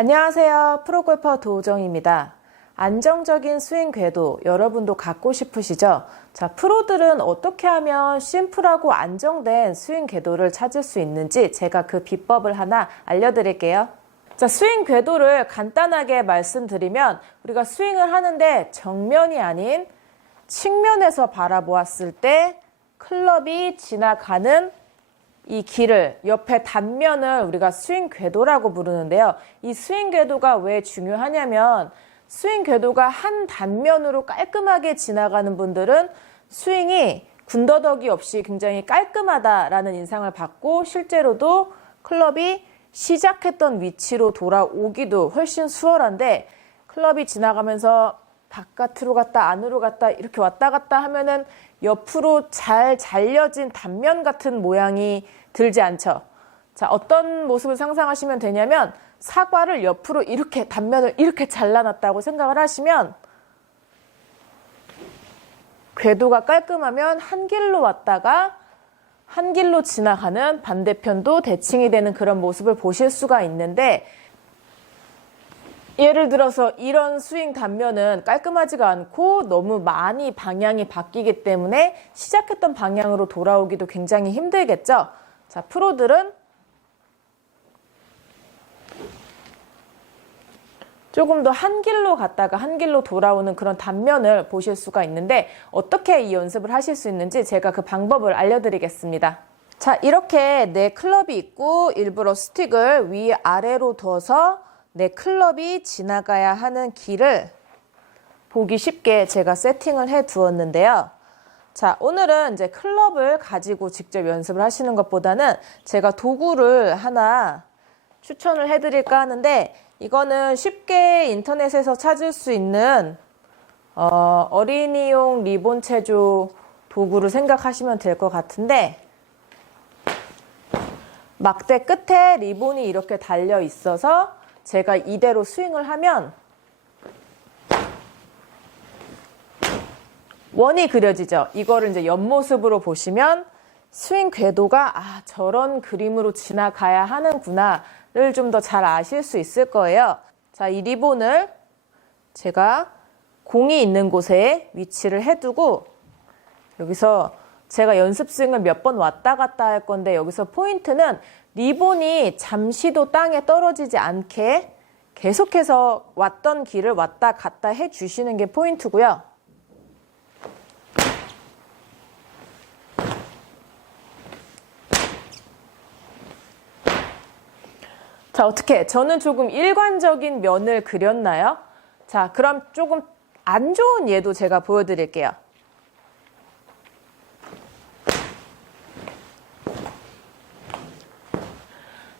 안녕하세요. 프로골퍼 도우정입니다. 안정적인 스윙 궤도 여러분도 갖고 싶으시죠? 자, 프로들은 어떻게 하면 심플하고 안정된 스윙 궤도를 찾을 수 있는지 제가 그 비법을 하나 알려드릴게요. 자, 스윙 궤도를 간단하게 말씀드리면 우리가 스윙을 하는데 정면이 아닌 측면에서 바라보았을 때 클럽이 지나가는 이 길을 옆에 단면을 우리가 스윙 궤도라고 부르는데요. 이 스윙 궤도가 왜 중요하냐면 스윙 궤도가 한 단면으로 깔끔하게 지나가는 분들은 스윙이 군더더기 없이 굉장히 깔끔하다라는 인상을 받고 실제로도 클럽이 시작했던 위치로 돌아오기도 훨씬 수월한데 클럽이 지나가면서 바깥으로 갔다 안으로 갔다 이렇게 왔다 갔다 하면은 옆으로 잘 잘려진 단면 같은 모양이 들지 않죠. 자, 어떤 모습을 상상하시면 되냐면 사과를 옆으로 이렇게 단면을 이렇게 잘라놨다고 생각을 하시면 궤도가 깔끔하면 한 길로 왔다가 한 길로 지나가는 반대편도 대칭이 되는 그런 모습을 보실 수가 있는데 예를 들어서 이런 스윙 단면은 깔끔하지가 않고 너무 많이 방향이 바뀌기 때문에 시작했던 방향으로 돌아오기도 굉장히 힘들겠죠. 자, 프로들은 조금 더 한 길로 갔다가 한 길로 돌아오는 그런 단면을 보실 수가 있는데 어떻게 이 연습을 하실 수 있는지 제가 그 방법을 알려드리겠습니다. 자, 이렇게 내 클럽이 있고 일부러 스틱을 위 아래로 둬서 내 클럽이 지나가야 하는 길을 보기 쉽게 제가 세팅을 해 두었는데요. 자, 오늘은 이제 클럽을 가지고 직접 연습을 하시는 것보다는 제가 도구를 하나 추천을 해 드릴까 하는데 이거는 쉽게 인터넷에서 찾을 수 있는 어, 어린이용 리본 체조 도구를 생각하시면 될 것 같은데 막대 끝에 리본이 이렇게 달려 있어서 제가 이대로 스윙을 하면 원이 그려지죠. 이거를 이제 옆모습으로 보시면 스윙 궤도가 아 저런 그림으로 지나가야 하는구나를 좀 더 잘 아실 수 있을 거예요. 자, 이 리본을 제가 공이 있는 곳에 위치를 해두고 여기서 제가 연습 스윙을 몇 번 왔다 갔다 할 건데 여기서 포인트는 리본이 잠시도 땅에 떨어지지 않게 계속해서 왔던 길을 왔다 갔다 해 주시는 게 포인트고요. 자, 어떻게? 저는 조금 일관적인 면을 그렸나요? 자, 그럼 조금 안 좋은 예도 제가 보여드릴게요.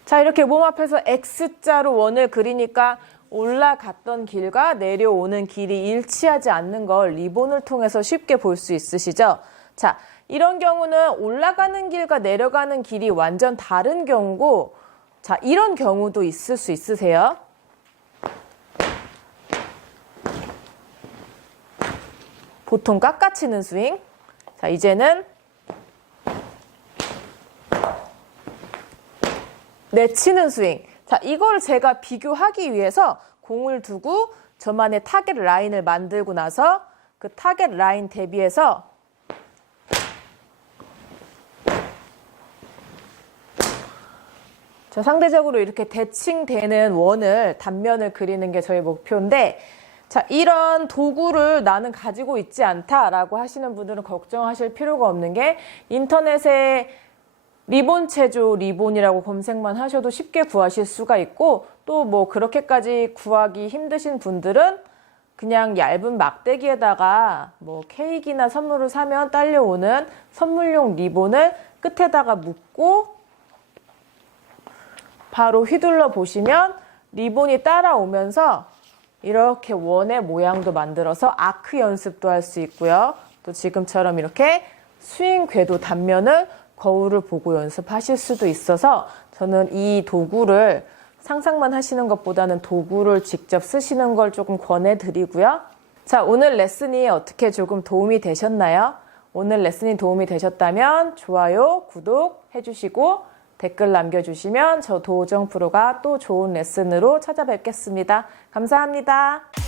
자, 이렇게 몸 앞에서 X자로 원을 그리니까 올라갔던 길과 내려오는 길이 일치하지 않는 걸 리본을 통해서 쉽게 볼 수 있으시죠? 자, 이런 경우는 올라가는 길과 내려가는 길이 완전 다른 경우고, 자, 이런 경우도 있을 수 있으세요? 보통 깎아치는 스윙. 자, 이제는 내치는 스윙. 자, 이걸 제가 비교하기 위해서 공을 두고 저만의 타겟 라인을 만들고 나서 그 타겟 라인 대비해서 자, 상대적으로 이렇게 대칭되는 원을 단면을 그리는 게 저희 목표인데 자, 이런 도구를 나는 가지고 있지 않다라고 하시는 분들은 걱정하실 필요가 없는 게 인터넷에 리본 체조 리본이라고 검색만 하셔도 쉽게 구하실 수가 있고 또 뭐 그렇게까지 구하기 힘드신 분들은 그냥 얇은 막대기에다가 뭐 케이크나 선물을 사면 딸려오는 선물용 리본을 끝에다가 묶고 바로 휘둘러 보시면 리본이 따라오면서 이렇게 원의 모양도 만들어서 아크 연습도 할 수 있고요. 또 지금처럼 이렇게 스윙 궤도 단면을 거울을 보고 연습하실 수도 있어서 저는 이 도구를 상상만 하시는 것보다는 도구를 직접 쓰시는 걸 조금 권해드리고요. 자, 오늘 레슨이 어떻게 조금 도움이 되셨나요? 오늘 레슨이 도움이 되셨다면 좋아요, 구독 해주시고 댓글 남겨주시면 저 도우정 프로가 또 좋은 레슨으로 찾아뵙겠습니다. 감사합니다.